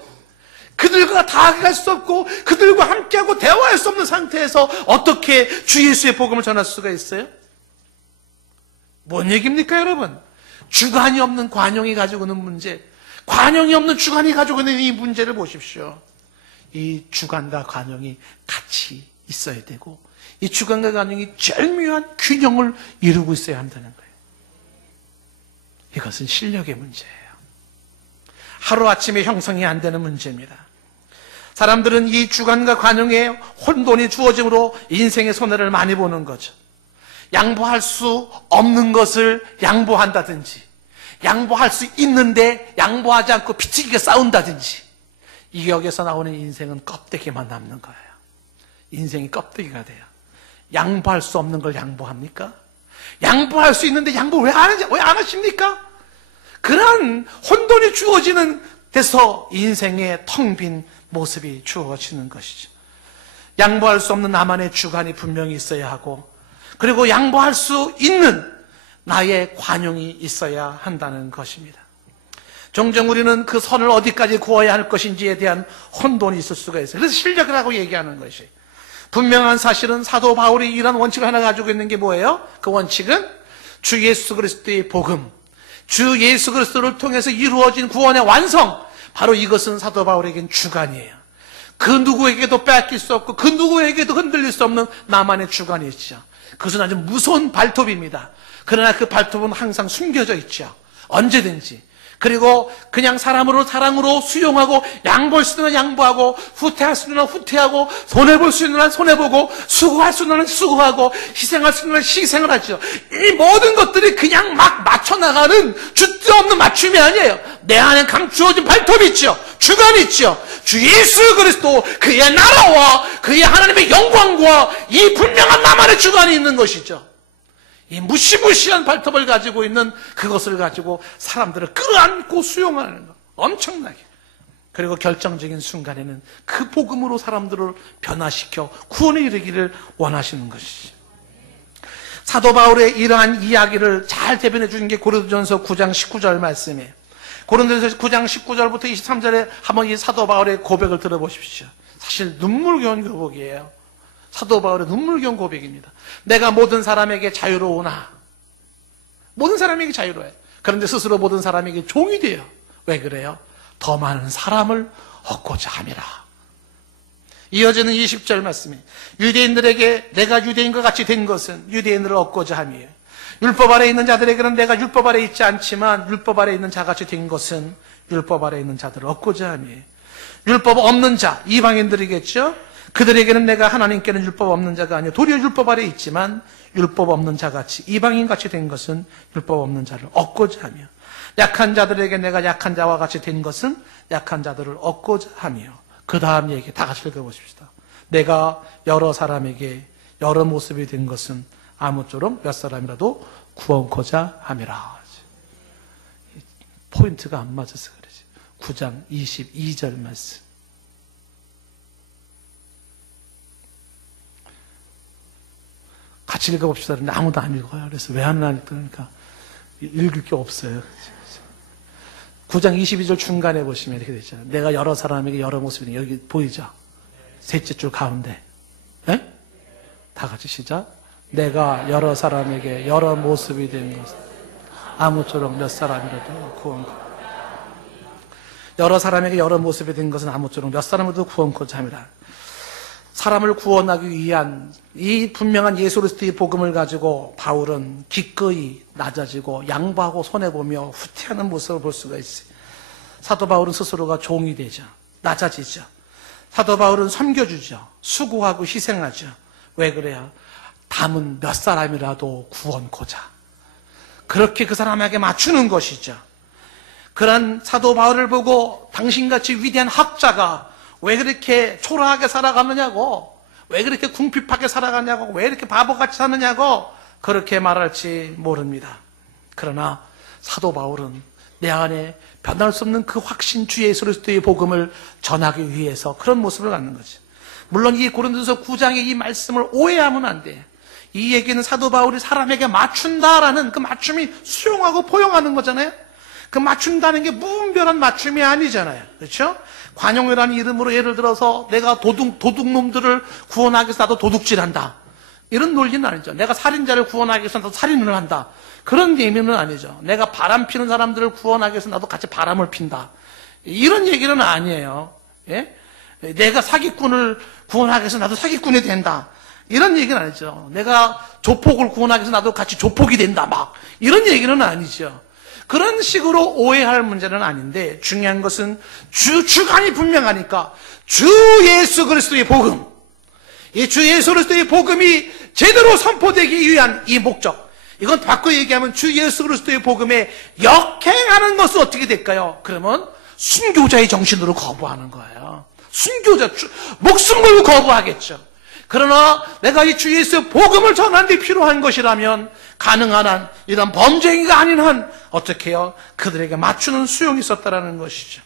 그들과 다가갈 수 없고 그들과 함께하고 대화할 수 없는 상태에서 어떻게 주 예수의 복음을 전할 수가 있어요? 뭔 얘기입니까, 여러분? 주관이 없는 관용이 가지고 있는 문제, 관용이 없는 주관이 가지고 있는 이 문제를 보십시오. 이 주관과 관용이 같이 있어야 되고 이 주관과 관용이 절묘한 균형을 이루고 있어야 한다는 거예요. 이것은 실력의 문제예요. 하루아침에 형성이 안 되는 문제입니다. 사람들은 이 주관과 관용에 혼돈이 주어짐으로 인생의 손해를 많이 보는 거죠. 양보할 수 없는 것을 양보한다든지, 양보할 수 있는데 양보하지 않고 피치기게 싸운다든지, 이 격에서 나오는 인생은 껍데기만 남는 거예요. 인생이 껍데기가 돼요. 양보할 수 없는 걸 양보합니까? 양보할 수 있는데 양보 왜 안 하십니까? 그런 혼돈이 주어지는 데서 인생의 텅 빈 모습이 주어지는 것이죠. 양보할 수 없는 나만의 주관이 분명히 있어야 하고, 그리고 양보할 수 있는 나의 관용이 있어야 한다는 것입니다. 종종 우리는 그 선을 어디까지 구워야 할 것인지에 대한 혼돈이 있을 수가 있어요. 그래서 실력이라고 얘기하는 것이, 분명한 사실은 사도 바울이 이런 원칙을 하나 가지고 있는 게 뭐예요? 그 원칙은 주 예수 그리스도의 복음, 주 예수 그리스도를 통해서 이루어진 구원의 완성, 바로 이것은 사도 바울에겐 주관이에요. 그 누구에게도 빼앗길 수 없고 그 누구에게도 흔들릴 수 없는 나만의 주관이 있죠. 그것은 아주 무서운 발톱입니다. 그러나 그 발톱은 항상 숨겨져 있죠. 언제든지. 그리고 그냥 사랑으로 수용하고, 양보할 수 있는 한 양보하고, 후퇴할 수 있는 한 후퇴하고, 손해볼 수 있는 한 손해보고, 수고할 수 있는 한 수고하고, 희생할 수 있는 한 희생을 하죠. 이 모든 것들이 그냥 막 맞춰나가는 줏대 없는 맞춤이 아니에요. 내 안에 감추어진 발톱이 있죠. 주관이 있죠. 주 예수 그리스도, 그의 나라와 그의 하나님의 영광과 이 분명한 나만의 주관이 있는 것이죠. 이 무시무시한 발톱을 가지고 있는 그것을 가지고 사람들을 끌어안고 수용하는 것, 엄청나게. 그리고 결정적인 순간에는 그 복음으로 사람들을 변화시켜 구원에 이르기를 원하시는 것이죠. 사도 바울의 이러한 이야기를 잘 대변해 주는 게 고린도전서 9장 19절 말씀이에요. 고린도전서 9장 19절부터 23절에 한번 이 사도 바울의 고백을 들어보십시오. 사실 눈물겨운 고백이에요. 사도 바울의 눈물겨운 고백입니다. 내가 모든 사람에게 자유로우나, 모든 사람에게 자유로워요. 그런데 스스로 모든 사람에게 종이 돼요. 왜 그래요? 더 많은 사람을 얻고자 함이라. 이어지는 20절 말씀이, 유대인들에게 내가 유대인과 같이 된 것은 유대인들을 얻고자 함이에요. 율법 아래 있는 자들에게는 내가 율법 아래 있지 않지만 율법 아래 있는 자같이 된 것은 율법 아래 있는 자들을 얻고자 함이에요. 율법 없는 자, 이방인들이겠죠? 그들에게는 내가 하나님께는 율법 없는 자가 아니요 도리어 율법 아래 있지만 율법 없는 자같이, 이방인같이 된 것은 율법 없는 자를 얻고자 하며, 약한 자들에게 내가 약한 자와 같이 된 것은 약한 자들을 얻고자 하며. 그 다음 얘기 다 같이 읽어보십시다. 내가 여러 사람에게 여러 모습이 된 것은 아무쪼록 몇 사람이라도 구원코자 함이라. 포인트가 안 맞아서 그러지. 9장 22절 말씀. 같이 읽어봅시다. 근데 아무도 안 읽어요. 그래서 왜 안 읽다 그러니까 읽을 게 없어요. 9장 22절 중간에 보시면 이렇게 되잖아요. 내가 여러 사람에게 여러 모습이 여기 보이죠? 셋째 줄 가운데. 네? 다 같이 시작. 내가 여러 사람에게 여러 모습이 된 것은 아무쪼록 몇 사람이라도 구원코. 여러 사람에게 여러 모습이 된 것은 아무쪼록 몇 사람이라도 구원코자 함이라. 사람을 구원하기 위한 이 분명한 예수 그리스도의 복음을 가지고 바울은 기꺼이 낮아지고 양보하고 손해보며 후퇴하는 모습을 볼 수가 있어요. 사도 바울은 스스로가 종이 되죠. 낮아지죠. 사도 바울은 섬겨주죠. 수고하고 희생하죠. 왜 그래요? 남은 몇 사람이라도 구원코자. 그렇게 그 사람에게 맞추는 것이죠. 그런 사도 바울을 보고 당신같이 위대한 학자가 왜 그렇게 초라하게 살아가느냐고, 왜 그렇게 궁핍하게 살아가냐고, 왜 이렇게 바보같이 사느냐고 그렇게 말할지 모릅니다. 그러나 사도 바울은 내 안에 변할 수 없는 그 확신 주 예수 그리스도의 복음을 전하기 위해서 그런 모습을 갖는 거죠. 물론 이 고린도서 9장의 이 말씀을 오해하면 안 돼요. 이 얘기는 사도 바울이 사람에게 맞춘다라는 그 맞춤이 수용하고 포용하는 거잖아요. 그 맞춘다는 게 무분별한 맞춤이 아니잖아요. 그렇죠? 관용이라는 이름으로 예를 들어서 내가 도둑놈들을 구원하기 위해서 나도 도둑질한다. 이런 논리는 아니죠. 내가 살인자를 구원하기 위해서 나도 살인을 한다. 그런 의미는 아니죠. 내가 바람 피는 사람들을 구원하기 위해서 나도 같이 바람을 핀다. 이런 얘기는 아니에요. 예? 내가 사기꾼을 구원하기 위해서 나도 사기꾼이 된다. 이런 얘기는 아니죠. 내가 조폭을 구원하기 위해서 나도 같이 조폭이 된다. 막 이런 얘기는 아니죠. 그런 식으로 오해할 문제는 아닌데 중요한 것은 주관이 분명하니까 주 예수 그리스도의 복음, 이 주 예수 그리스도의 복음이 제대로 선포되기 위한 이 목적, 이건 바꿔 얘기하면 주 예수 그리스도의 복음에 역행하는 것은 어떻게 될까요? 그러면 순교자의 정신으로 거부하는 거예요. 순교자, 목숨 걸고 거부하겠죠. 그러나 내가 이 주 예수의 복음을 전하는 데 필요한 것이라면 가능한 한, 이런 범죄가 아닌 한 어떻게 해요? 그들에게 맞추는 수용이 있었다라는 것이죠.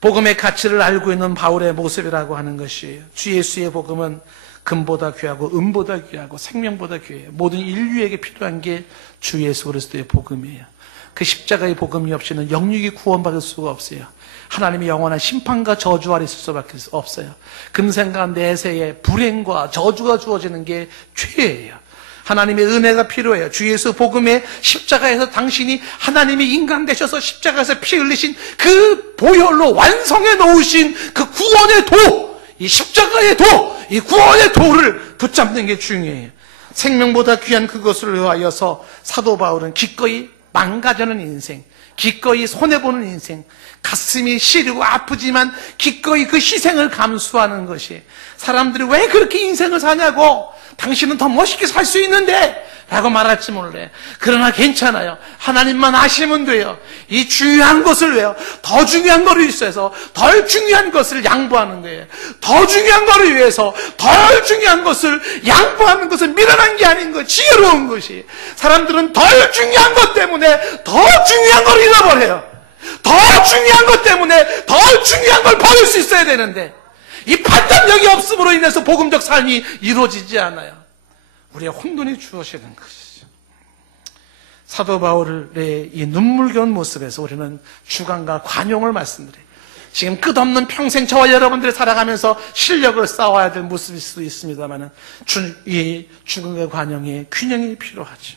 복음의 가치를 알고 있는 바울의 모습이라고 하는 것이에요. 주 예수의 복음은 금보다 귀하고 은보다 귀하고 생명보다 귀해요. 모든 인류에게 필요한 게 주 예수 그리스도의 복음이에요. 그 십자가의 복음이 없이는 영육이 구원받을 수가 없어요. 하나님의 영원한 심판과 저주 아래 있을 수밖에 없어요. 금생과 내세에 불행과 저주가 주어지는 게 죄예요. 하나님의 은혜가 필요해요. 주 예수 복음의 십자가에서 당신이 하나님이 인간 되셔서 십자가에서 피 흘리신 그 보혈로 완성해 놓으신 그 구원의 도, 이 십자가의 도, 이 구원의 도를 붙잡는 게 중요해요. 생명보다 귀한 그것을 위하여서 사도 바울은 기꺼이 망가져는 인생, 기꺼이 손해보는 인생, 가슴이 시리고 아프지만 기꺼이 그 희생을 감수하는 것이, 사람들이 왜 그렇게 인생을 사냐고, 당신은 더 멋있게 살 수 있는데 라고 말할지 몰라요. 그러나 괜찮아요. 하나님만 아시면 돼요. 이 중요한 것을 왜요? 더 중요한 것을 위해서 덜 중요한 것을 양보하는 거예요. 더 중요한 것을 위해서 덜 중요한 것을 양보하는 것은 미련한 게 아닌 거예요. 지혜로운 것이. 사람들은 덜 중요한 것 때문에 더 중요한 걸 잃어버려요. 더 중요한 것 때문에 더 중요한 걸 버릴 수 있어야 되는데, 이 판단력이 없음으로 인해서 복음적 삶이 이루어지지 않아요. 우리의 혼돈이 주어지는 것이죠. 사도 바울의 이 눈물겨운 모습에서 우리는 주관과 관용을 말씀드려요. 지금 끝없는 평생 저와 여러분들이 살아가면서 실력을 쌓아야 될 모습일 수도 있습니다만 이 주관과 관용의 균형이 필요하죠.